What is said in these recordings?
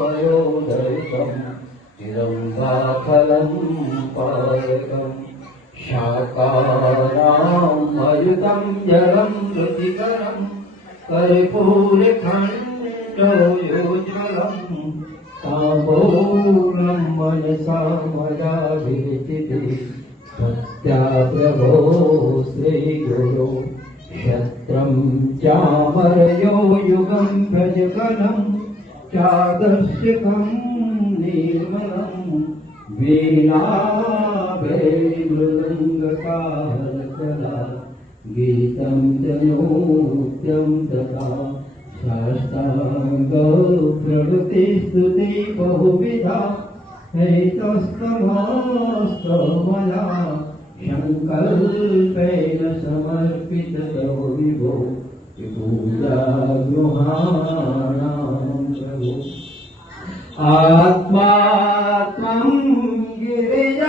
पयोदयितं चिरं दाखलं पायकम् शाकानाम् अयुतं जलं रुचिकरं कर्पूरखण्डोज्ज्वलम् ताम्बूलं मनसा मया विरचिते भक्त्या प्रभो श्रीगुरो क्षत्रं चामरयो युगं भजगणं चादर्शकं निर्मलं वीणाभैर्मृदङ्गकालकला गीतं च नृत्यं तथा शास्त्राङ्गप्रवृत्तिस्तुति बहुविधा हैतस्तमस्तमया संकल्पेन समर्पिततो विभो पूजागृहाणां प्रभो आत्मात्मं गिरिजामतीतचरा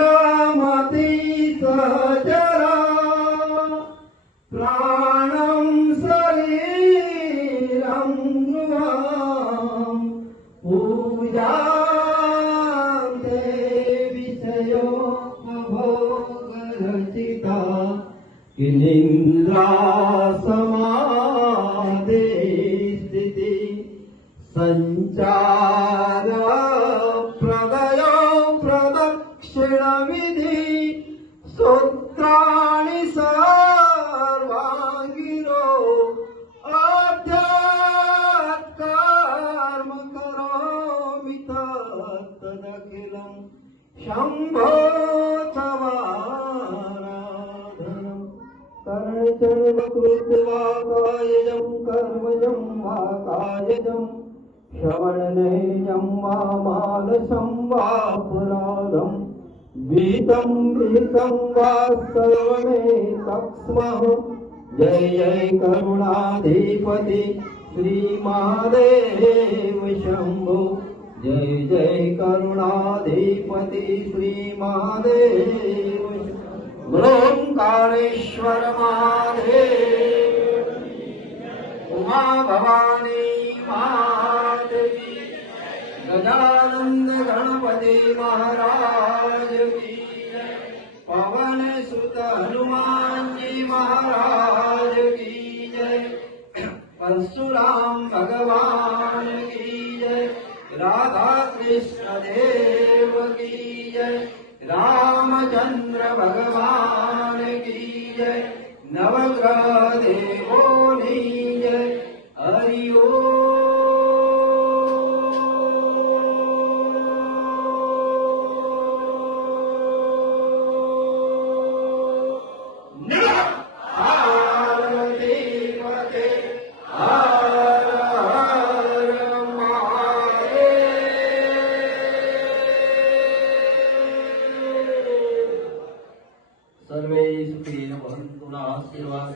प्राणं शरीरं गृहं पूजा किनिन्द्रा समाधि स्थिति संचार प्रदयो प्रदक्षिण विधि सूत्राणि सर्वांगिरो अध्यात्म कर्म करोमि तदखिलं शंभो कर्णचर्वकृत्वाकायजं कर्मजं वा कायजं श्रवणनैजं वा मानसं वा पुराणं गीतं वा सर्वणे तक्स्मः जय जय करुणाधिपति श्रीमहादेव शंभो जय जय करुणाधिपति श्रीमहादेव ओंकारेश्वर महादेव उमा भवानी मात की गजानंद गणपति महाराज की पवन सुत हनुमान जी महाराज की जय परशुराम भगवान की जय राधा कृष्ण देव की जय रामचंद्र भगवान की जय नवग्रह देवों की जय हरि ओम। सर्वे सुखिनो भवन्तु आशीर्वाद।